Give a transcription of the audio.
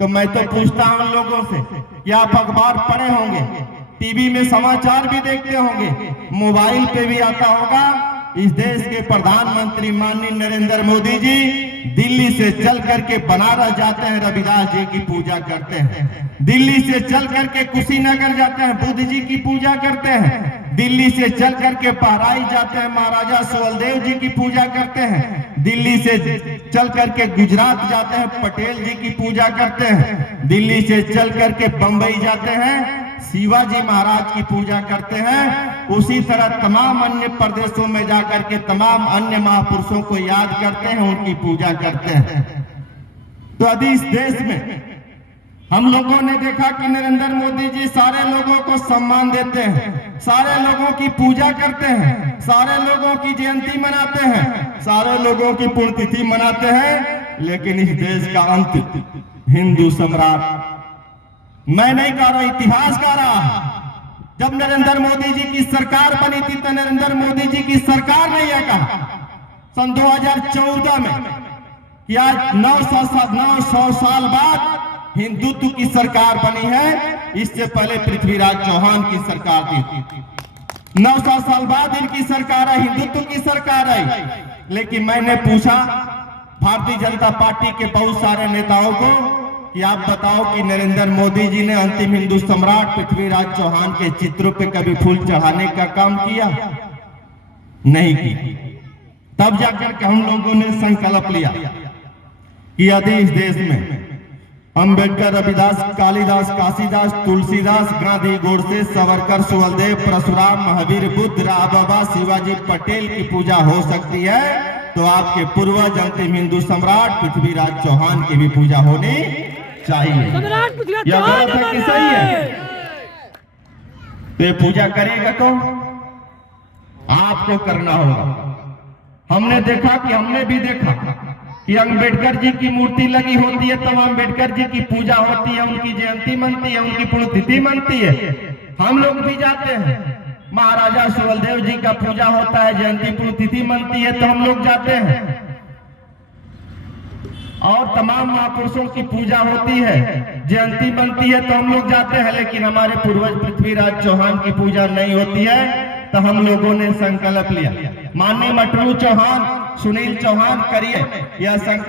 तो मैं तो पूछता हूं उन लोगों से कि आप अखबार पढ़े होंगे, टीवी में समाचार भी देखते होंगे, मोबाइल पे भी आता होगा। इस देश के प्रधानमंत्री माननीय नरेंद्र मोदी जी दिल्ली से चल करके बनारस जाते हैं, रविदास जी की पूजा करते हैं। दिल्ली से चल करके कुशीनगर जाते हैं, बुद्ध जी की पूजा करते हैं। दिल्ली से चल करके बहराइच जाते हैं, महाराजा सुहेलदेव जी की पूजा करते हैं। दिल्ली से चल करके गुजरात जाते हैं, पटेल जी की पूजा करते हैं। दिल्ली से चल करके बंबई जाते हैं, शिवाजी महाराज की पूजा करते हैं। उसी तरह तमाम अन्य प्रदेशों में जाकर के तमाम अन्य महापुरुषों को याद करते हैं, उनकी पूजा करते हैं। तो अभी इस देश में हम लोगों ने देखा कि नरेंद्र मोदी जी सारे लोगों को सम्मान देते हैं, सारे लोगों की पूजा करते हैं, सारे लोगों की जयंती मनाते हैं, सारे लोगों की पुण्यतिथि मनाते हैं। लेकिन इस देश का अंत हिंदू सम्राट, मैं नहीं कह रहा, इतिहास कह रहा। जब नरेंद्र मोदी जी की सरकार बनी थी तो नरेंद्र मोदी जी की सरकार ने यह कहा सन 2014 में कि आज 900 साल बाद हिंदुत्व की सरकार बनी है। इससे पहले पृथ्वीराज चौहान की सरकार थी। 900 साल बाद इनकी सरकार आई, हिंदुत्व की सरकार आई। लेकिन मैंने पूछा भारतीय जनता पार्टी के बहुत सारे नेताओं को कि आप बताओ कि नरेंद्र मोदी जी ने अंतिम हिंदू सम्राट पृथ्वीराज चौहान के चित्रों पे कभी फूल चढ़ाने का काम किया? नहीं की। तब जाकर के हम लोगों ने संकल्प लिया कि यदि इस देश में अंबेडकर, रविदास, कालिदास, काशीदास, तुलसीदास, गांधी, गोडसे, सावरकर, सुहेलदेव, परशुराम, महावीर, बुद्ध, राम बाबा, शिवाजी, पटेल की पूजा हो सकती है तो आपके पूर्वज अंतिम हिंदू सम्राट पृथ्वीराज चौहान की भी पूजा होनी चाहिए। यह बात है कि सही है? तो ये पूजा करेगा तो आपको करना होगा। हमने देखा कि हमने भी देखा कि अंबेडकर जी की मूर्ति लगी होती है तो अंबेडकर जी की पूजा होती है, उनकी जयंती मनती है, उनकी पुण्यतिथि मनती है। हम लोग भी जाते हैं, महाराजा सुहेलदेव जी का पूजा होता है, जयंती पुण्यतिथि मनती है तो हम लोग जाते हैं। और तमाम महापुरुषों की पूजा होती है, जयंती बनती है तो हम लोग जाते हैं। लेकिन हमारे पूर्वज पृथ्वीराज चौहान की पूजा नहीं होती है तो हम लोगों ने संकल्प लिया, माननीय मटरू चौहान, सुनील चौहान करिए यह संकल्प।